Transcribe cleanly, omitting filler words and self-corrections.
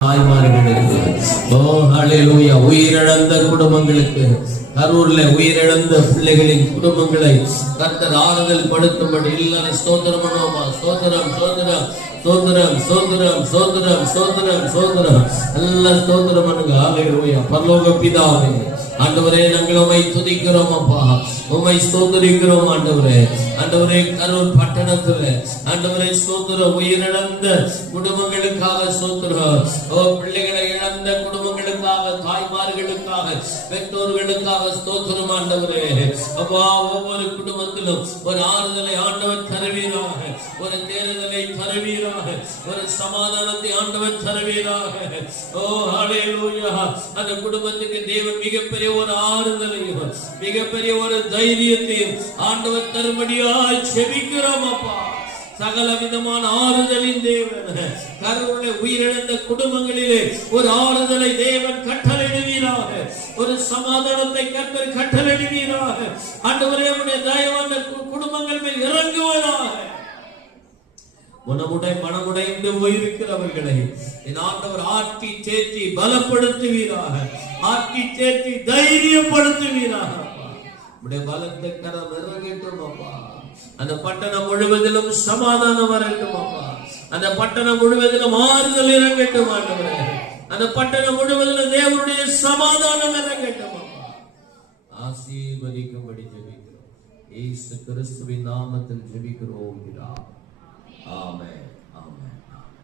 தாய்மார்களுக்கு உயிரிழந்த குடும்பங்களுக்கு, கரூர்ல உயிரிழந்த பிள்ளைகளின் குடும்பங்களை கர்த்தர் ஆறுதல் படுத்தும்படி இல்ல ஸ்தோத்திரம் பண்ணுவோமா? ஸ்தோத்திரம் ஸ்தோத்திரம் ஸ்தோத்திரம் ஸ்தோத்திரம் ஸ்தோத்திரம் ஸ்தோத்திரம் ஸ்தோத்திரம் எல்லாம் ஸ்தோத்திரம் பண்ணுங்க. ஹல்லேலூயா. பரலோக பிதாவே, ஆண்டவரே நாங்கள் உம்மை துதிக்கிறோம் அப்பா, உம்மை ஸ்தோத்திரிக்கிறோம் ஆண்டவரே. ஆண்டவரே, கரூர் பட்டணத்துல ஆண்டவரே ஸ்தோத்திரம், உயிரிழந்த குடும்பங்களுக்காக ஸ்தோத்திரம், பிள்ளைகளை இழந்த குடும்பங்களுக்காக, தாய்மார்களுக்காக, பெற்றோர்களுக்காக ஸ்தோத்திரம் ஆண்டவரே. அப்பா, ஒவ்வொரு குடும்பத்திலும் ஒரு ஆறுதலை ஆண்டவர் தருவீராக, ஒரு தேர்தலை தருவீராக, ஒரு சமாதானத்தை ஆண்டவர் தருவீராக. ஓ ஹல்லேலூயா. அந்த குடும்பத்துக்கு தேவன் மிகப்பெரிய ஒரு ஆறுதலையும் மிகப்பெரிய ஒரு தைரியத்தையும் ஆண்டவர் தரும்படியாய் செபிக்கிறோம் அப்பா. சகல விதமான ஆறுதலின் தேவன், கருவிலே உயிரிழந்த குடும்பங்களிலே ஒரு ஆறுதலை தேவன் கட்டளையிடுவீராக, ஒரு சமாதானத்தை கர்த்தர் கட்டளையிடுவீராக. ஆண்டவரே, உம்முடைய தயவான குடும்பங்கள் மேல் இறங்குவதாக. மனமுடைந்து போயிருக்கிறவர்களை என் ஆண்டவர் ஆட்டி தேற்றி பலப்படுத்துவீராக, ஆட்டி தேற்றி தைரியப்படுத்துவீராக. உடைய பலத்தை கரம் இறங்கட்டும் அப்பா. அந்த பட்டணம் முழுவதிலும் சமாதானம் வரட்டும் அப்பா. அந்த பட்டணம் முழுவதிலும் ஆறுதல் இறங்கட்டும் ஆண்டவரே. அந்த பட்டணம் முழுவதிலும் தேவனுடைய சமாதானம் இறங்கட்டும் அப்பா. ஆசீர்வதிக்கும்படி ஜெபிக்கிறோம். இயேசு கிறிஸ்துவின் நாமத்தில் ஜெபிக்கிறோம். ஆமென். ஆமென்.